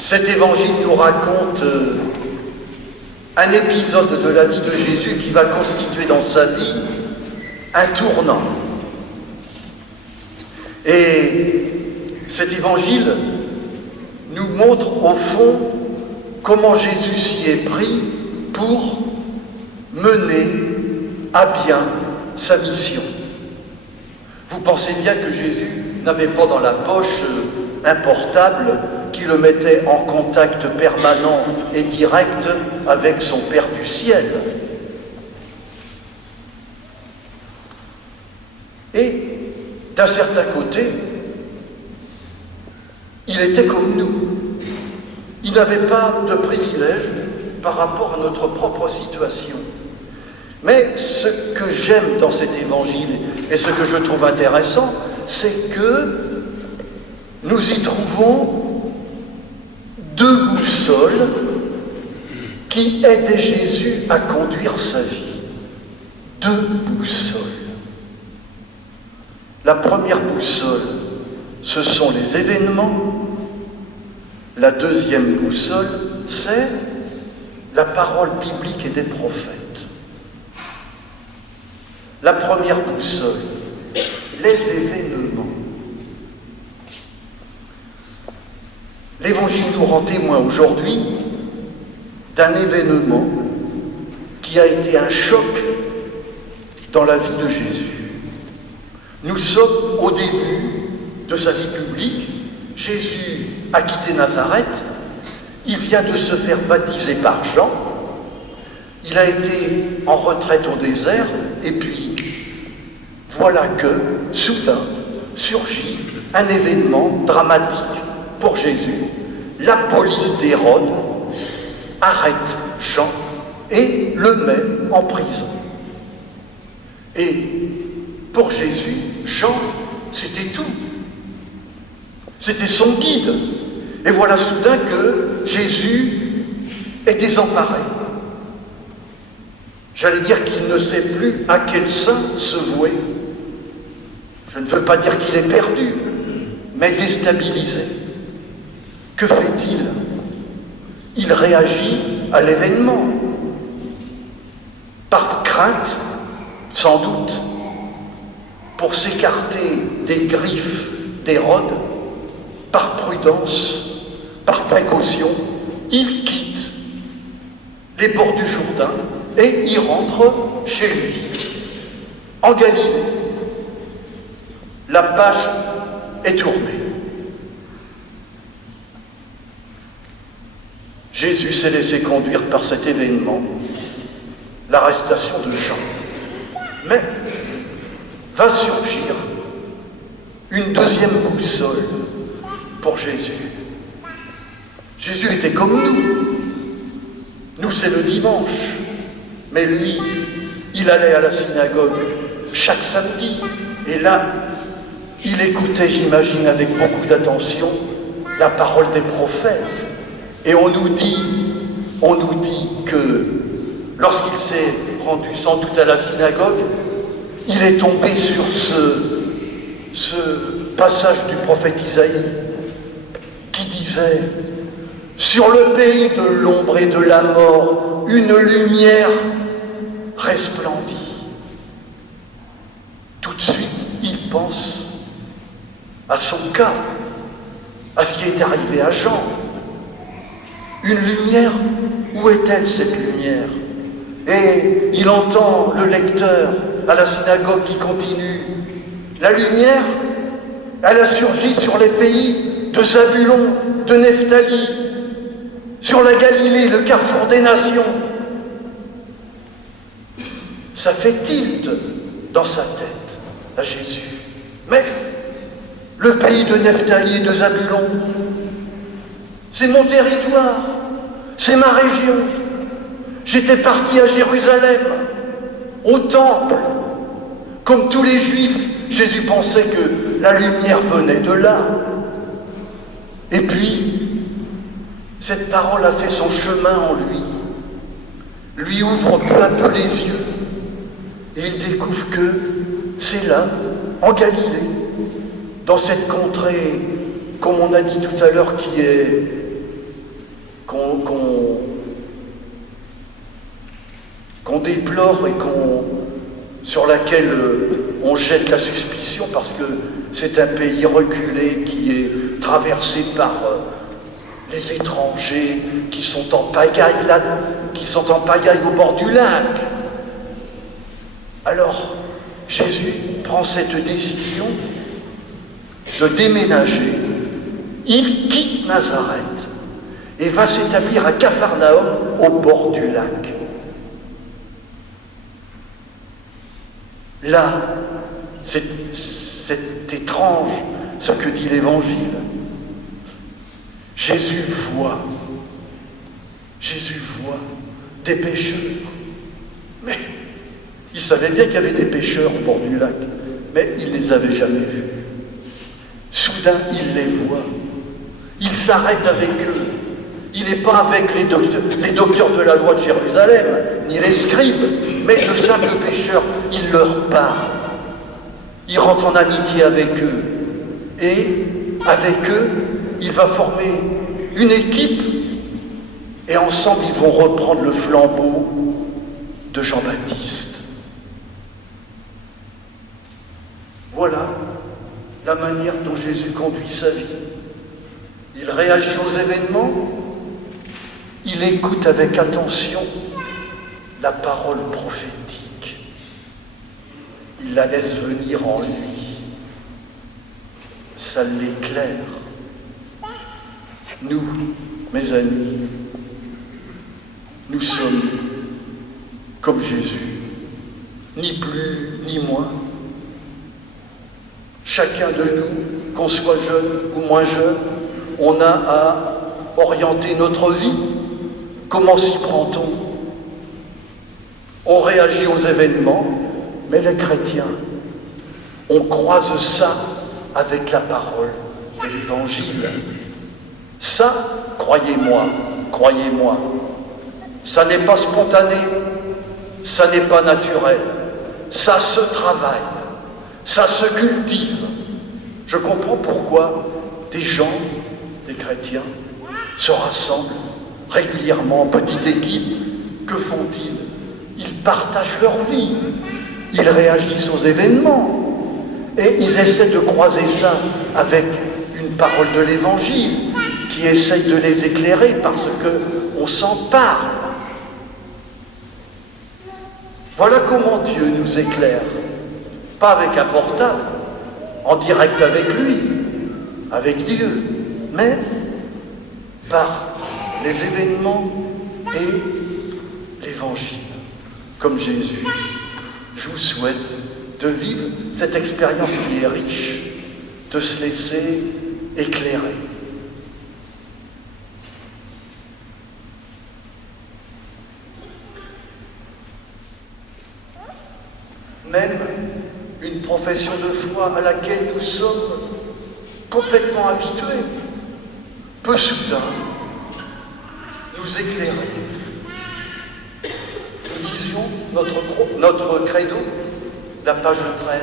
Cet évangile nous raconte un épisode de la vie de Jésus qui va constituer dans sa vie un tournant. Et cet évangile nous montre au fond comment Jésus s'y est pris pour mener à bien sa mission. Vous pensez bien que Jésus n'avait pas dans la poche un portable qui le mettait en contact permanent et direct avec son Père du ciel. Et d'un certain côté, il était comme nous. Il n'avait pas de privilège par rapport à notre propre situation. Mais ce que j'aime dans cet évangile et ce que je trouve intéressant, c'est que nous y trouvons deux boussoles qui aidaient Jésus à conduire sa vie. Deux boussoles. La première boussole, ce sont les événements. La deuxième boussole, c'est la parole biblique et des prophètes. La première boussole, les événements. L'Évangile nous rend témoin aujourd'hui d'un événement qui a été un choc dans la vie de Jésus. Nous sommes au début de sa vie publique. Jésus a quitté Nazareth, il vient de se faire baptiser par Jean, il a été en retraite au désert, et puis voilà que, soudain, surgit un événement dramatique pour Jésus. La police d'Hérode arrête Jean et le met en prison. Et pour Jésus, Jean, c'était tout. C'était son guide. Et voilà soudain que Jésus est désemparé. J'allais dire qu'il ne sait plus à quel saint se vouer. Je ne veux pas dire qu'il est perdu, mais déstabilisé. Que fait-il? Il réagit à l'événement. Par crainte, sans doute, pour s'écarter des griffes d'Hérode, par prudence, par précaution, il quitte les bords du Jourdain et il rentre chez lui, en Galilée. La page est tournée. Jésus s'est laissé conduire par cet événement, l'arrestation de Jean. Mais va surgir une deuxième boussole pour Jésus. Jésus était comme nous. Nous, c'est le dimanche. Mais lui, il allait à la synagogue chaque samedi. Et là, il écoutait, j'imagine, avec beaucoup d'attention, la parole des prophètes. Et on nous dit que lorsqu'il s'est rendu sans doute à la synagogue, il est tombé sur ce passage du prophète Isaïe qui disait « Sur le pays de l'ombre et de la mort, une lumière resplendit. » Tout de suite, il pense à son cas, à ce qui est arrivé à Jean. Une lumière, où est-elle cette lumière? Et il entend le lecteur à la synagogue qui continue. La lumière, elle a surgi sur les pays de Zabulon, de Nephtali, sur la Galilée, le carrefour des nations. Ça fait tilt dans sa tête à Jésus. Mais le pays de Nephtali et de Zabulon, c'est mon territoire, c'est ma région. J'étais parti à Jérusalem, au temple. Comme tous les Juifs, Jésus pensait que la lumière venait de là. Et puis, cette parole a fait son chemin en lui ouvre peu à peu les yeux, et il découvre que c'est là, en Galilée, dans cette contrée, comme on a dit tout à l'heure, qui est qu'on déplore et sur laquelle on jette la suspicion parce que c'est un pays reculé qui est traversé par les étrangers qui sont en pagaille là, qui sont en pagaille au bord du lac. Alors, Jésus prend cette décision de déménager. Il quitte Nazareth et va s'établir à Capharnaüm au bord du lac. Là, c'est étrange ce que dit l'Évangile. Jésus voit des pécheurs. Mais il savait bien qu'il y avait des pécheurs au bord du lac, mais il ne les avait jamais vus. Soudain, il les voit. Il s'arrête avec eux. Il n'est pas avec les docteurs de la loi de Jérusalem, ni les scribes, mais de simples pécheurs. Il leur parle. Il rentre en amitié avec eux. Et avec eux, il va former une équipe. Et ensemble, ils vont reprendre le flambeau de Jean-Baptiste. Voilà la manière dont Jésus conduit sa vie. Il réagit aux événements, il écoute avec attention la parole prophétique. Il la laisse venir en lui. Ça l'éclaire. Nous, mes amis, nous sommes comme Jésus, ni plus ni moins. Chacun de nous, qu'on soit jeune ou moins jeune, on a à orienter notre vie. Comment s'y prend-on? On réagit aux événements, mais les chrétiens, on croise ça avec la parole de l'Évangile. Ça, croyez-moi, ça n'est pas spontané, ça n'est pas naturel, ça se travaille, ça se cultive. Je comprends pourquoi des gens, des chrétiens, se rassemblent régulièrement en petite équipe. Que font-ils? Ils partagent leur vie, ils réagissent aux événements et ils essaient de croiser ça avec une parole de l'Évangile qui essaye de les éclairer parce qu'on s'en parle. Voilà comment Dieu nous éclaire. Pas avec un portable, en direct avec lui, avec Dieu, mais par les événements et l'Évangile, comme Jésus. Je vous souhaite de vivre cette expérience qui est riche, de se laisser éclairer. Même une profession de foi à laquelle nous sommes complètement habitués peut soudain nous éclairer. Nous disions notre credo, la page 13.